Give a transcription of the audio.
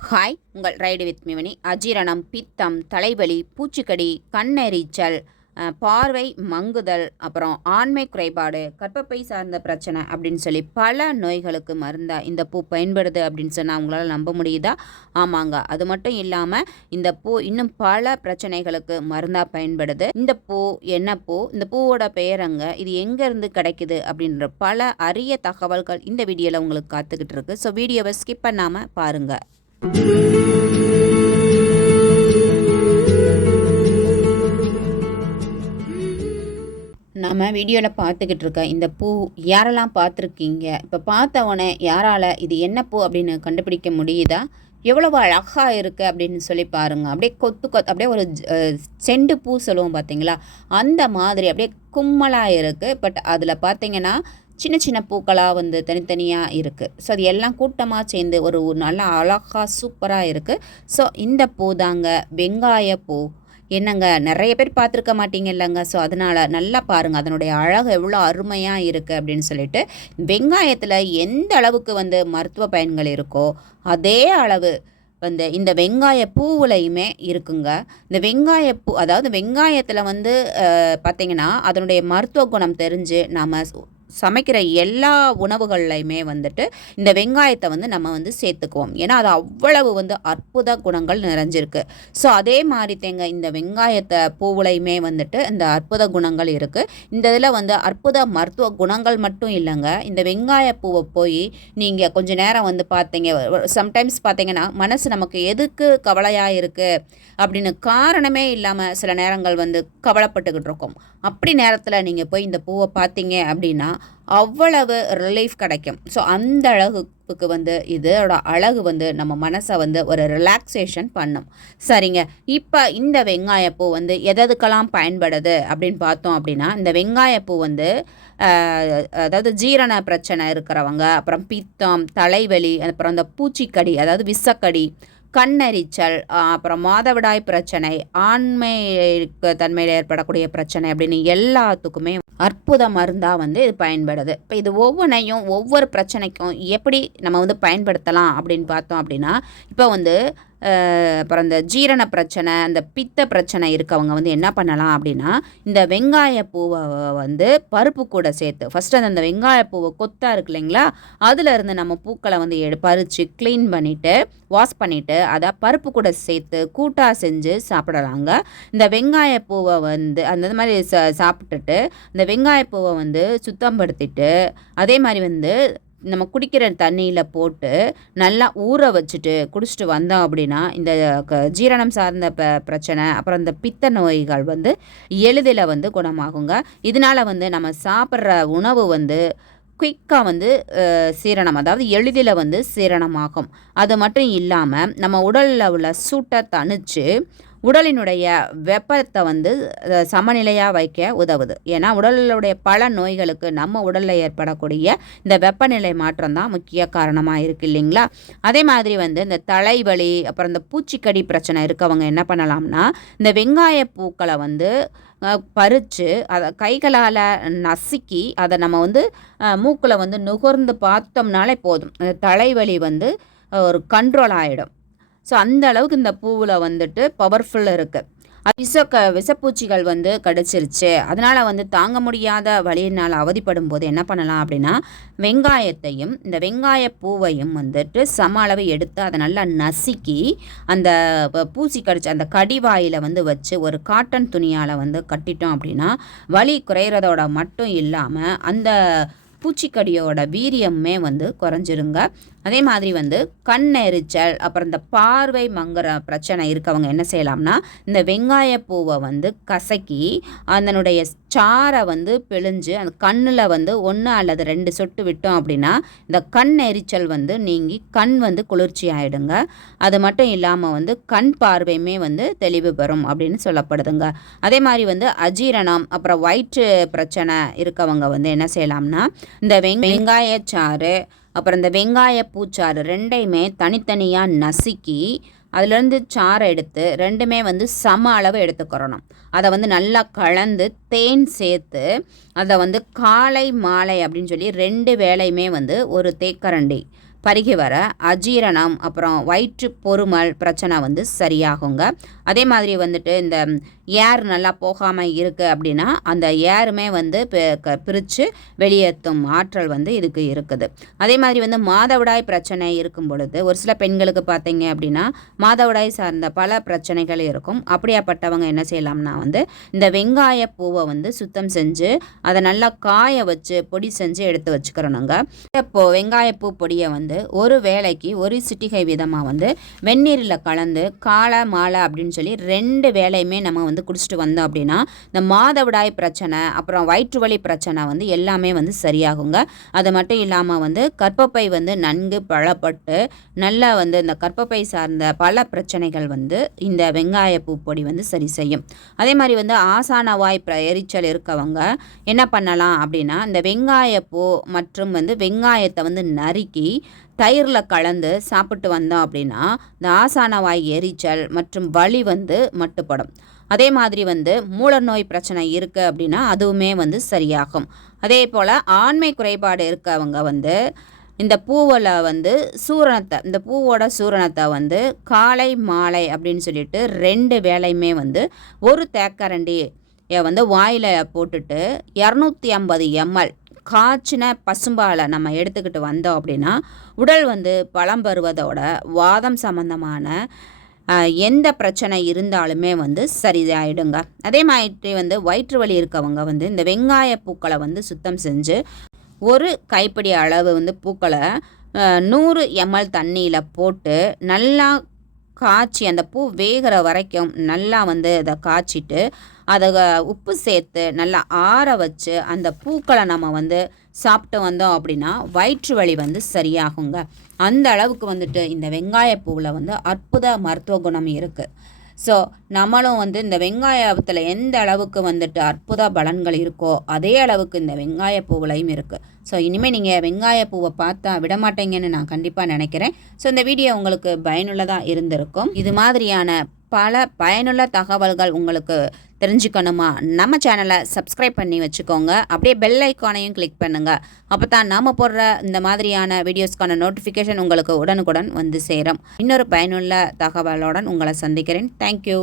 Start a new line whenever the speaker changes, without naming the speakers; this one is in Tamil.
ஹாய் உங்கள் ரைடு வித் மிவனி அஜீரணம் பித்தம் தலைவலி பூச்சிக்கடி கண்ணெரிச்சல் பார்வை மங்குதல் அப்புறம் ஆண்மை குறைபாடு கற்பப்பை சார்ந்த பிரச்சனை அப்படின்னு சொல்லி பல நோய்களுக்கு மருந்தா இந்த பூ பயன்படுது அப்படின்னு சொன்னால் உங்களால் நம்ப முடியுதா? ஆமாங்க. அது மட்டும் இல்லாமல் இந்த பூ இன்னும் பல பிரச்சனைகளுக்கு மருந்தாக பயன்படுது. இந்த பூ என்ன பூ? இந்த பூவோட பெயரங்க இது எங்கேருந்து கிடைக்குது? அப்படின்ற பல அரிய தகவல்கள் இந்த வீடியோவில் உங்களுக்கு காத்துக்கிட்டு இருக்கு. ஸோ வீடியோவை ஸ்கிப் பண்ணாமல் பாருங்கள் நம்ம வீடியோவில் பார்த்துக்கிட்டு இருக்க இந்த பூ யாரெல்லாம் பார்த்துருக்கீங்க? இப்போ பார்த்த உடனே யாரால் இது என்ன பூ அப்படின்னு கண்டுபிடிக்க முடியுதா? எவ்வளவு அழகாக இருக்குது அப்படின்னு சொல்லி பாருங்கள் அப்படியே கொத்து கொத்து அப்படியே ஒரு செண்டு பூ சொல்லுவோம் பார்த்தீங்களா அந்த மாதிரி அப்படியே கும்மலாக இருக்குது பட் அதில் பார்த்தீங்கன்னா சின்ன சின்ன பூக்களாக வந்து தனித்தனியாக இருக்குது ஸோ அது எல்லாம் கூட்டமாக சேர்ந்து ஒரு நல்ல அழகாக சூப்பராக இருக்குது ஸோ இந்த பூ தாங்க வெங்காய பூ. என்னங்க நிறைய பேர் பார்த்துருக்க மாட்டீங்க இல்லைங்க? ஸோ அதனால் நல்லா பாருங்கள் அதனுடைய அழகு எவ்வளோ அருமையாக இருக்குது அப்படின்னு சொல்லிட்டு வெங்காயத்தில் எந்த அளவுக்கு வந்து மருத்துவ பயன்கள் இருக்கோ அதே அளவு வந்து இந்த வெங்காய பூவுலையுமே இருக்குங்க. இந்த வெங்காய பூ அதாவது வெங்காயத்தில் வந்து பார்த்திங்கன்னா பார்த்தீங்கன்னா அதனுடைய மருத்துவ குணம் தெரிஞ்சு நாம் சமைக்கிற எல்லா உணவுகள்லையுமே வந்துட்டு இந்த வெங்காயத்தை வந்து நம்ம வந்து சேர்த்துக்குவோம். ஏன்னா அது அவ்வளவு வந்து அற்புத குணங்கள் நிறைஞ்சிருக்கு. ஸோ அதே மாதிரி தேங்க இந்த வெங்காயத்தை பூவுலையுமே வந்துட்டு இந்த அற்புத குணங்கள் இருக்குது இந்த இதில் வந்து அற்புத மருத்துவ குணங்கள் மட்டும் இல்லைங்க. இந்த வெங்காய பூவை போய் நீங்கள் கொஞ்ச நேரம் வந்து பார்த்தீங்க சம்டைம்ஸ் பார்த்தீங்கன்னா மனசு நமக்கு எதுக்கு கவலையாக இருக்குது அப்படின்னு காரணமே இல்லாமல் சில நேரங்கள் வந்து கவலைப்பட்டுக்கிட்டு இருக்கோம். அப்படி நேரத்தில் நீங்கள் போய் இந்த பூவை பார்த்தீங்க அப்படின்னா அவ்வளவு ரிலீஃப் கிடைக்கும். ஸோ அந்த அழகுக்கு வந்து இதோட அழகு வந்து நம்ம மனசை வந்து ஒரு ரிலாக்ஸேஷன் பண்ணும். சரிங்க. இப்போ இந்த வெங்காயப்பூ வந்து எதற்கெல்லாம் பயன்படுது அப்படின்னு பார்த்தோம் அப்படின்னா இந்த வெங்காயப்பூ வந்து அதாவது ஜீரண பிரச்சனை இருக்கிறவங்க அப்புறம் பித்தம் தலைவலி அப்புறம் அந்த பூச்சிக்கடி அதாவது விசக்கடி கண்ணெரிச்சல் அப்புறம் மாதவிடாய் பிரச்சனை ஆண்மை தன்மையில் ஏற்படக்கூடிய பிரச்சனை அப்படின்னு எல்லாத்துக்குமே அற்புத மருந்தாக வந்து இது பயன்படுது. இப்போ இது ஒவ்வொன்றையும் ஒவ்வொரு பிரச்சனைக்கும் எப்படி நம்ம வந்து பயன்படுத்தலாம் அப்படின்னு பார்த்தோம் அப்படின்னா இப்போ வந்து அப்புறம் இந்த ஜீரண பிரச்சனை இந்த பித்த பிரச்சனை இருக்கவங்க வந்து என்ன பண்ணலாம் அப்படின்னா இந்த வெங்காய பூவை வந்து பருப்பு கூட சேர்த்து ஃபஸ்ட்டு அந்த வெங்காய பூவை கொத்தா இருக்கு இல்லைங்களா அதுலேருந்து நம்ம பூக்களை வந்து எடு பறித்து க்ளீன் பண்ணிவிட்டு வாஷ் பண்ணிவிட்டு அதை பருப்பு கூட சேர்த்து கூட்டாக செஞ்சு சாப்பிடலாங்க. இந்த வெங்காய பூவை வந்து அந்த இது மாதிரி சா சாப்பிட்டுட்டு இந்த வெங்காயப்பூவை வந்து சுத்தம் படுத்திட்டு அதே மாதிரி வந்து நம்ம குடிக்கிற தண்ணியில் போட்டு நல்லா ஊற வச்சுட்டு குடிச்சிட்டு வந்தோம் அப்படின்னா இந்த க ஜீரணம் சார்ந்த ப பிரச்சனை அப்புறம் இந்த பித்த நோய்கள் வந்து எளிதில் வந்து குணமாகுங்க. இதனால் வந்து நம்ம சாப்பிட்ற உணவு வந்து குயிக்காக வந்து சீரணம் அதாவது எளிதில் வந்து சீரணமாகும். அது மட்டும் இல்லாமல் நம்ம உடலில் உள்ள சூட்டை தணித்து உடலினுடைய வெப்பத்தை வந்து சமநிலையாக வைக்க உதவுது. ஏன்னா உடலுடைய பல நோய்களுக்கு நம்ம உடலில் ஏற்படக்கூடிய இந்த வெப்பநிலை மாற்றம் தான் முக்கிய காரணமாக இருக்குது இல்லைங்களா? அதே மாதிரி வந்து இந்த தலைவலி அப்புறம் இந்த பூச்சிக்கடி பிரச்சனை இருக்கவங்க என்ன பண்ணலாம்னா இந்த வெங்காய பூக்களை வந்து பறித்து அதை கைகளால் நசுக்கி அதை நம்ம வந்து மூக்கில் வந்து நுகர்ந்து பார்த்தோம்னாலே போதும். அந்த தலைவலி வந்து ஒரு கண்ட்ரோல் ஆகிடும் ஸோ அந்த அளவுக்கு இந்த பூவில் வந்துட்டு பவர்ஃபுல் இருக்குது விஷ க விஷப்பூச்சிகள் வந்து கடிச்சிருச்சு. அதனால் வந்து தாங்க முடியாத வலியினால் அவதிப்படும் போது என்ன பண்ணலாம் அப்படின்னா வெங்காயத்தையும் இந்த வெங்காய பூவையும் வந்துட்டு சம அளவு எடுத்து அதை நல்லா நசுக்கி அந்த ப- பூச்சி கடிச்ச அந்த கடிவாயில் வந்து வச்சு ஒரு காட்டன் துணியால் வந்து கட்டிட்டோம் அப்படின்னா வலி குறையிறதோட மட்டும் இல்லாமல் அந்த பூச்சிக்கடியோட வீரியமே வந்து குறைஞ்சிருங்க. அதே மாதிரி வந்து கண் எரிச்சல் அப்புறம் இந்த பார்வை மங்குற பிரச்சனை இருக்கவங்க என்ன செய்யலாம்னா இந்த வெங்காய பூவை வந்து கசக்கி அதனுடைய சாரை வந்து பிழிஞ்சு அந்த கண்ணில் வந்து ஒன்று அல்லது ரெண்டு சொட்டு விட்டோம் அப்படின்னா இந்த கண் எரிச்சல் வந்து நீங்கி கண் வந்து குளிர்ச்சி ஆகிடுங்க அது மட்டும் இல்லாமல் வந்து கண் பார்வையுமே வந்து தெளிவு பெறும் அப்படின்னு சொல்லப்படுதுங்க. அதே மாதிரி வந்து அஜீரணம் அப்புறம் வயிற்று பிரச்சனை இருக்கவங்க வந்து என்ன செய்யலாம்னா இந்த வெங் வெங்காயச்சாறு அப்புறம் இந்த வெங்காய பூச்சாறு ரெண்டையுமே தனித்தனியாக நசுக்கி அதுலேருந்து சாறை எடுத்து ரெண்டுமே வந்து சம அளவு எடுத்துக்கிறணும். அதை வந்து நல்லா கலந்து தேன் சேர்த்து அதை வந்து காலை மாலை அப்படின்னு சொல்லி ரெண்டு வேலையுமே வந்து ஒரு தேக்கரண்டி பருகி வர அஜீரணம் அப்புறம் வயிற்று பொறுமல் பிரச்சனை வந்து சரியாகுங்க. அதே மாதிரி வந்துட்டு இந்த ஏர் நல்லா போகாமல் இருக்குது அப்படின்னா அந்த ஏருமே வந்து பிரித்து வெளியேற்றும் ஆற்றல் வந்து இதுக்கு இருக்குது. அதே மாதிரி வந்து மாதவிடாய் பிரச்சனை இருக்கும் பொழுது ஒரு சில பெண்களுக்கு பார்த்தீங்க அப்படின்னா மாதவிடாய் சார்ந்த பல பிரச்சனைகள் இருக்கும். அப்படியாப்பட்டவங்க என்ன செய்யலாம்னா வந்து இந்த வெங்காய பூவை வந்து சுத்தம் செஞ்சு அதை நல்லா காய வச்சு பொடி செஞ்சு எடுத்து வச்சுக்கிறோனுங்க இப்போது வெங்காயப்பூ பொடியை வந்து ஒரு வேலைக்கு ஒரு சிட்டிகை விதமாக வந்து வெந்நீரில் கலந்து காலை மாலை அப்படின்னு சொல்லி ரெண்டு வேலையுமே நம்ம வந்து குடிச்சிட்டு வந்தோம் அப்படின்னா இந்த மாதவிடாய் பிரச்சனை அப்புறம் வயிற்று வலி பிரச்சனை வந்து எல்லாமே வந்து சரியாகுங்க. அது மட்டும் இல்லாமல் வந்து கற்பப்பை வந்து நன்கு பழப்பட்டு நல்லா வந்து இந்த கற்பப்பை சார்ந்த பல பிரச்சனைகள் வந்து இந்த வெங்காய பூ பொடி வந்து சரி செய்யும். அதே மாதிரி வந்து ஆசான வாய் எரிச்சல் இருக்கவங்க என்ன பண்ணலாம் அப்படின்னா இந்த வெங்காயப்பூ மற்றும் வந்து வெங்காயத்தை வந்து நறுக்கி தயிரில் கலந்து சாப்பிட்டு வந்தோம் அப்படின்னா இந்த ஆசான வாய் எரிச்சல் மற்றும் வலி வந்து மட்டுப்படும். அதே மாதிரி வந்து மூல நோய் பிரச்சனை இருக்குது அப்படின்னா அதுவுமே வந்து சரியாகும். அதே போல் ஆண்மை குறைபாடு இருக்கவங்க வந்து இந்த பூவில் வந்து சூரணத்தை இந்த பூவோட சூரணத்தை வந்து காலை மாலை அப்படின்னு சொல்லிட்டு ரெண்டு வேலையுமே வந்து ஒரு தேக்கரண்டி வந்து வாயில் போட்டுட்டு இரநூத்தி ஐம்பது எம்எல் காய்ச்சின பசும்பாலை நம்ம எடுத்துக்கிட்டு வந்தோம் அப்படின்னா உடல் வந்து பழம் பருவதோட வாதம் சம்மந்தமான எந்த பிரச்சனை இருந்தாலுமே வந்து சரியாயிடுங்க. அதே மாதிரி வந்து வயிற்று வலி இருக்கவங்க வந்து இந்த வெங்காய பூக்களை வந்து சுத்தம் செஞ்சு ஒரு கைப்பிடி அளவு வந்து பூக்களை நூறு எம்எல் தண்ணியில் போட்டு நல்லா காய்ச்சி அந்த பூ வேகிற வரைக்கும் நல்லா வந்து அதை காய்ச்சிட்டு அதை உப்பு சேர்த்து நல்லா ஆற வச்சு அந்த பூக்களை நம்ம வந்து சாப்பிட்டு வந்தோம் அப்படின்னா வயிற்று வலி வந்து சரியாகுங்க. அந்த அளவுக்கு வந்துட்டு இந்த வெங்காய பூவில் வந்து அற்புத மருத்துவ குணம் இருக்குது ஸோ நம்மளும் வந்து இந்த வெங்காயத்தில் எந்த அளவுக்கு வந்துட்டு அற்புத பலன்கள் இருக்கோ அதே அளவுக்கு இந்த வெங்காய பூவிலையும் இருக்குது ஸோ இனிமேல் நீங்கள் வெங்காய பூவை பார்த்தா விடமாட்டீங்கன்னு நான் கண்டிப்பாக நினைக்கிறேன். ஸோ இந்த வீடியோ உங்களுக்கு பயனுள்ளதாக இருந்திருக்கும். இது மாதிரியான பல பயனுள்ள தகவல்கள் உங்களுக்கு தெரிஞ்சுக்கணுமா? நம்ம சேனலை சப்ஸ்கிரைப் பண்ணி வச்சுக்கோங்க. அப்படியே பெல் ஐக்கானையும் கிளிக் பண்ணுங்கள் அப்போ தான் நாம் போடுற இந்த மாதிரியான வீடியோஸ்க்கான நோட்டிஃபிகேஷன் உங்களுக்கு உடனுக்குடன் வந்து சேரும். இன்னொரு பயனுள்ள தகவலுடன் உங்களை சந்திக்கிறேன். தேங்க்யூ